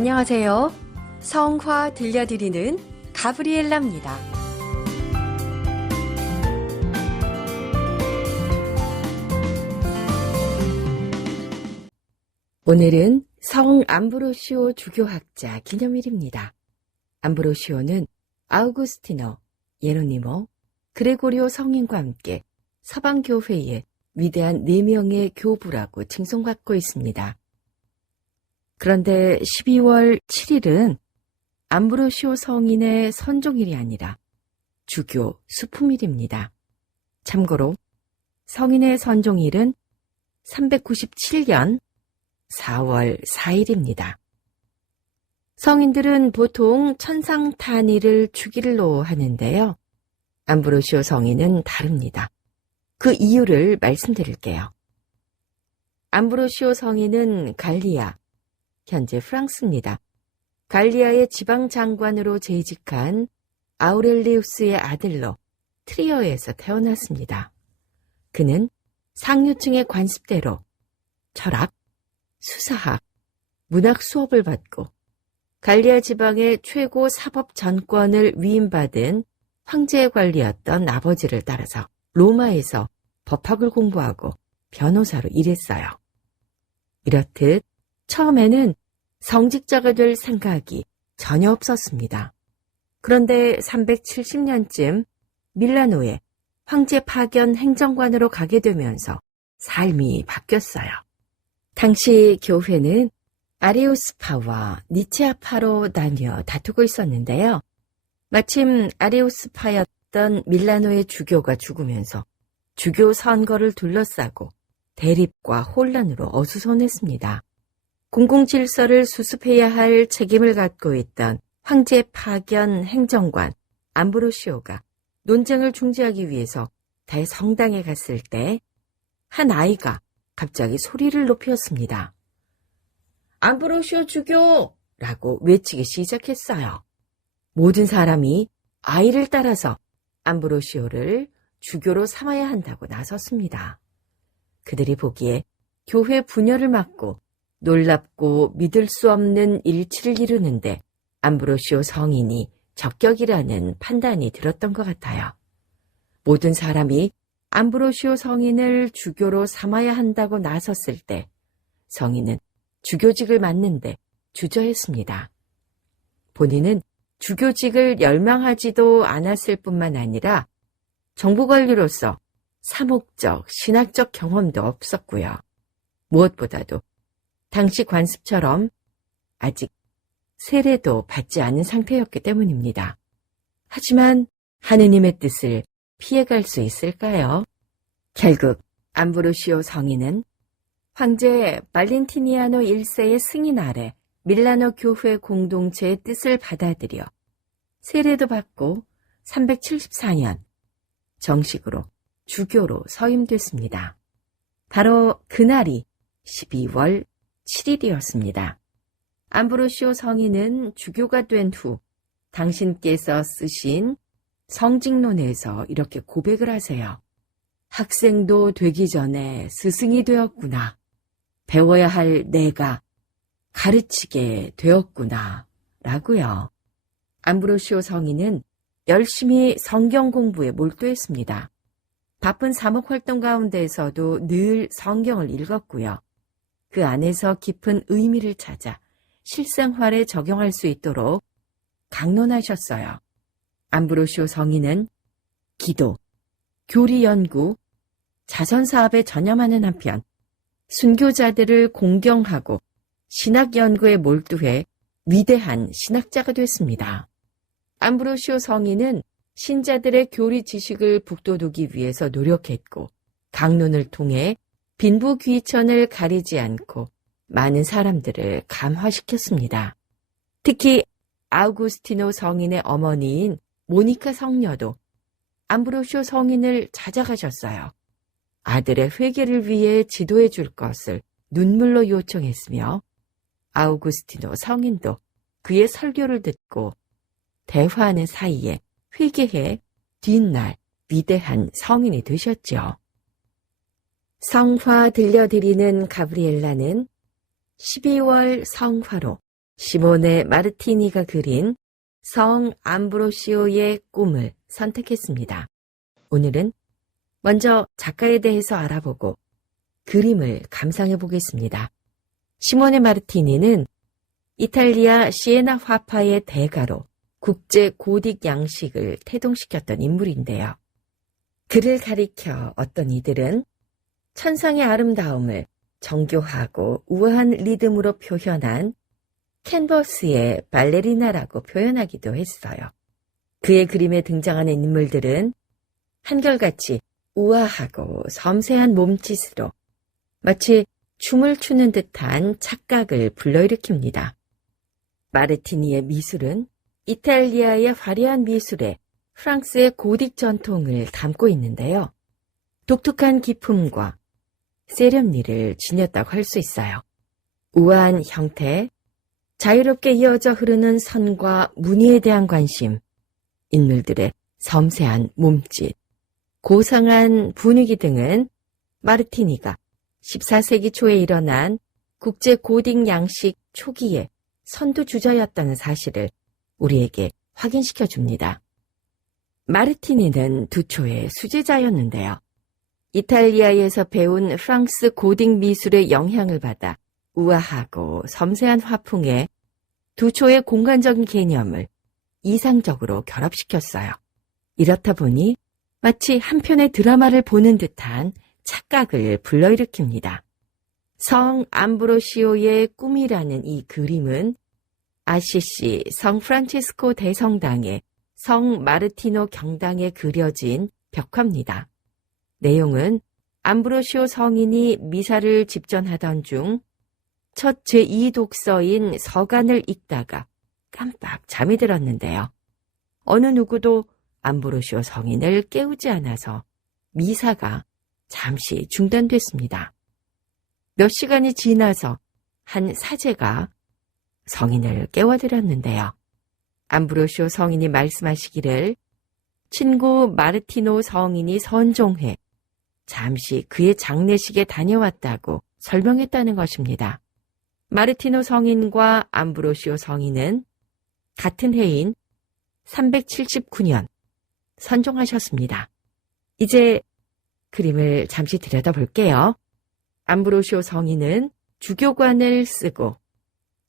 안녕하세요. 성화 들려드리는 가브리엘라입니다. 오늘은 성 암브로시오 주교학자 기념일입니다. 암브로시오는 아우구스티노, 예로니모, 그레고리오 성인과 함께 서방교회의 위대한 4명의 교부라고 칭송받고 있습니다. 그런데 12월 7일은 암브로시오 성인의 선종일이 아니라 주교 수품일입니다. 참고로 성인의 선종일은 397년 4월 4일입니다. 성인들은 보통 천상탄의를 주길로 하는데요. 암브로시오 성인은 다릅니다. 그 이유를 말씀드릴게요. 암브로시오 성인은 갈리아, 현재 프랑스입니다. 갈리아의 지방장관으로 재직한 아우렐리우스의 아들로 트리어에서 태어났습니다. 그는 상류층의 관습대로 철학, 수사학, 문학 수업을 받고 갈리아 지방의 최고 사법 전권을 위임받은 황제의 관리였던 아버지를 따라서 로마에서 법학을 공부하고 변호사로 일했어요. 이렇듯 처음에는 성직자가 될 생각이 전혀 없었습니다. 그런데 370년쯤 밀라노에 황제 파견 행정관으로 가게 되면서 삶이 바뀌었어요. 당시 교회는 아리우스파와 니체아파로 나뉘어 다투고 있었는데요. 마침 아리우스파였던 밀라노의 주교가 죽으면서 주교 선거를 둘러싸고 대립과 혼란으로 어수선했습니다. 공공질서를 수습해야 할 책임을 갖고 있던 황제 파견 행정관 암브로시오가 논쟁을 중지하기 위해서 대성당에 갔을 때 한 아이가 갑자기 소리를 높였습니다. 암브로시오 주교라고 외치기 시작했어요. 모든 사람이 아이를 따라서 암브로시오를 주교로 삼아야 한다고 나섰습니다. 그들이 보기에 교회 분열을 막고 놀랍고 믿을 수 없는 일치를 이루는데 암브로시오 성인이 적격이라는 판단이 들었던 것 같아요. 모든 사람이 암브로시오 성인을 주교로 삼아야 한다고 나섰을 때 성인은 주교직을 맡는데 주저했습니다. 본인은 주교직을 열망하지도 않았을 뿐만 아니라 정부관리로서 사목적, 신학적 경험도 없었고요. 무엇보다도 당시 관습처럼 아직 세례도 받지 않은 상태였기 때문입니다. 하지만 하느님의 뜻을 피해갈 수 있을까요? 결국 암브로시오 성인은 황제 발렌티니아노 1세의 승인 아래 밀라노 교회 공동체의 뜻을 받아들여 세례도 받고 374년 정식으로 주교로 서임됐습니다. 바로 그날이 12월 7일이었습니다. 암브로시오 성인은 주교가 된 후 당신께서 쓰신 성직론에서 이렇게 고백을 하세요. 학생도 되기 전에 스승이 되었구나. 배워야 할 내가 가르치게 되었구나. 라고요. 암브로시오 성인은 열심히 성경 공부에 몰두했습니다. 바쁜 사목 활동 가운데에서도 늘 성경을 읽었고요. 그 안에서 깊은 의미를 찾아 실생활에 적용할 수 있도록 강론하셨어요. 암브로시오 성인은 기도, 교리 연구, 자선 사업에 전념하는 한편 순교자들을 공경하고 신학 연구에 몰두해 위대한 신학자가 됐습니다. 암브로시오 성인은 신자들의 교리 지식을 북돋우기 위해서 노력했고 강론을 통해 빈부귀천을 가리지 않고 많은 사람들을 감화시켰습니다. 특히 아우구스티노 성인의 어머니인 모니카 성녀도 암브로시오 성인을 찾아가셨어요. 아들의 회개를 위해 지도해 줄 것을 눈물로 요청했으며 아우구스티노 성인도 그의 설교를 듣고 대화하는 사이에 회개해 뒷날 위대한 성인이 되셨죠. 성화 들려드리는 가브리엘라는 12월 성화로 시모네 마르티니가 그린 성 암브로시오의 꿈을 선택했습니다. 오늘은 먼저 작가에 대해서 알아보고 그림을 감상해 보겠습니다. 시모네 마르티니는 이탈리아 시에나 화파의 대가로 국제 고딕 양식을 태동시켰던 인물인데요. 그를 가리켜 어떤 이들은 천상의 아름다움을 정교하고 우아한 리듬으로 표현한 캔버스의 발레리나라고 표현하기도 했어요. 그의 그림에 등장하는 인물들은 한결같이 우아하고 섬세한 몸짓으로 마치 춤을 추는 듯한 착각을 불러일으킵니다. 마르티니의 미술은 이탈리아의 화려한 미술에 프랑스의 고딕 전통을 담고 있는데요. 독특한 기품과 세련미를 지녔다고 할 수 있어요. 우아한 형태, 자유롭게 이어져 흐르는 선과 무늬에 대한 관심, 인물들의 섬세한 몸짓, 고상한 분위기 등은 마르티니가 14세기 초에 일어난 국제 고딕 양식 초기의 선두주자였다는 사실을 우리에게 확인시켜 줍니다. 마르티니는 두초의 수제자였는데요. 이탈리아에서 배운 프랑스 고딕 미술의 영향을 받아 우아하고 섬세한 화풍에 두초의 공간적인 개념을 이상적으로 결합시켰어요. 이렇다 보니 마치 한 편의 드라마를 보는 듯한 착각을 불러일으킵니다. 성 암브로시오의 꿈이라는 이 그림은 아시시 성 프란치스코 대성당의 성 마르티노 경당에 그려진 벽화입니다. 내용은 암브로시오 성인이 미사를 집전하던 중 첫 제2독서인 서간을 읽다가 깜빡 잠이 들었는데요. 어느 누구도 암브로시오 성인을 깨우지 않아서 미사가 잠시 중단됐습니다. 몇 시간이 지나서 한 사제가 성인을 깨워드렸는데요. 암브로시오 성인이 말씀하시기를 친구 마르티노 성인이 선종해 잠시 그의 장례식에 다녀왔다고 설명했다는 것입니다. 마르티노 성인과 암브로시오 성인은 같은 해인 379년 선종하셨습니다. 이제 그림을 잠시 들여다볼게요. 암브로시오 성인은 주교관을 쓰고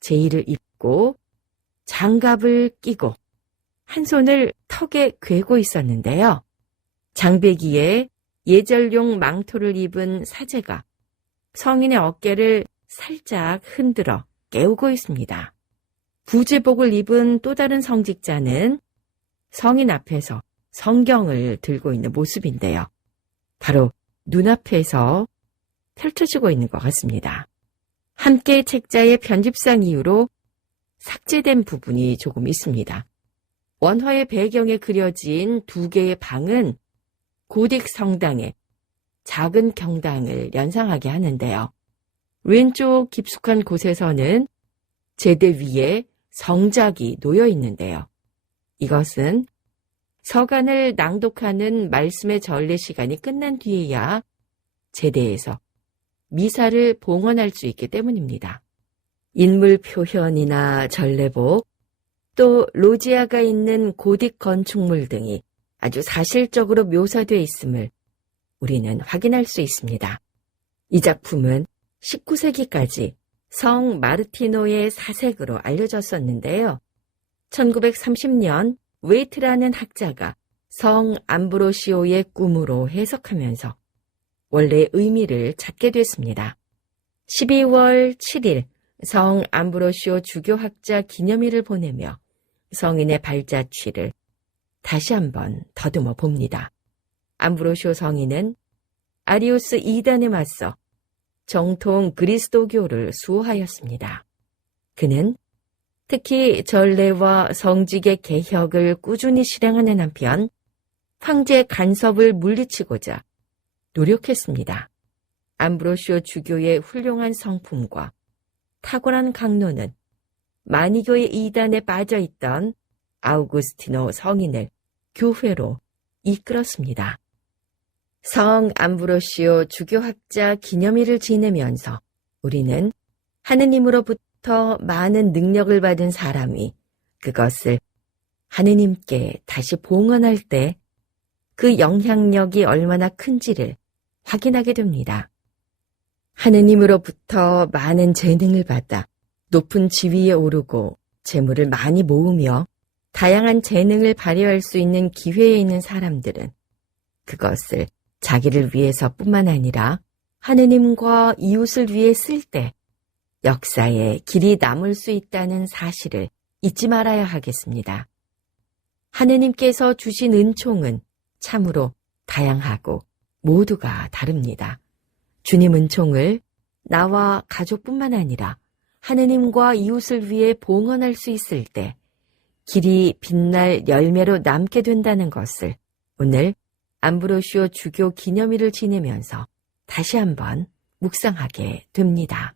제의를 입고 장갑을 끼고 한 손을 턱에 괴고 있었는데요. 장배기에 예절용 망토를 입은 사제가 성인의 어깨를 살짝 흔들어 깨우고 있습니다. 부제복을 입은 또 다른 성직자는 성인 앞에서 성경을 들고 있는 모습인데요. 바로 눈앞에서 펼쳐지고 있는 것 같습니다. 함께 책자의 편집상 이후로 삭제된 부분이 조금 있습니다. 원화의 배경에 그려진 두 개의 방은 고딕 성당의 작은 경당을 연상하게 하는데요. 왼쪽 깊숙한 곳에서는 제대 위에 성작이 놓여 있는데요. 이것은 서간을 낭독하는 말씀의 전례 시간이 끝난 뒤에야 제대에서 미사를 봉헌할 수 있기 때문입니다. 인물 표현이나 전례복, 또 로지아가 있는 고딕 건축물 등이 아주 사실적으로 묘사되어 있음을 우리는 확인할 수 있습니다. 이 작품은 19세기까지 성 마르티노의 사색으로 알려졌었는데요. 1930년 웨이트라는 학자가 성 암브로시오의 꿈으로 해석하면서 원래의 의미를 찾게 됐습니다. 12월 7일 성 암브로시오 주교학자 기념일을 보내며 성인의 발자취를 다시 한번 더듬어 봅니다. 암브로시오 성인은 아리우스 이단에 맞서 정통 그리스도교를 수호하였습니다. 그는 특히 전례와 성직의 개혁을 꾸준히 실행하는 한편 황제 간섭을 물리치고자 노력했습니다. 암브로시오 주교의 훌륭한 성품과 탁월한 강론은 마니교의 이단에 빠져있던 아우구스티노 성인을 교회로 이끌었습니다. 성 암브로시오 주교학자 기념일을 지내면서 우리는 하느님으로부터 하느님으로부터 많은 능력을 받은 사람이 그것을 하느님께 다시 봉헌할 때 그 영향력이 얼마나 큰지를 확인하게 됩니다. 하느님으로부터 많은 재능을 받아 높은 지위에 오르고 재물을 많이 모으며 다양한 재능을 발휘할 수 있는 기회에 있는 사람들은 그것을 자기를 위해서뿐만 아니라 하느님과 이웃을 위해 쓸 때 역사에 길이 남을 수 있다는 사실을 잊지 말아야 하겠습니다. 하느님께서 주신 은총은 참으로 다양하고 모두가 다릅니다. 주님 은총을 나와 가족뿐만 아니라 하느님과 이웃을 위해 봉헌할 수 있을 때 길이 빛날 열매로 남게 된다는 것을 오늘 암브로시오 주교 기념일을 지내면서 다시 한번 묵상하게 됩니다.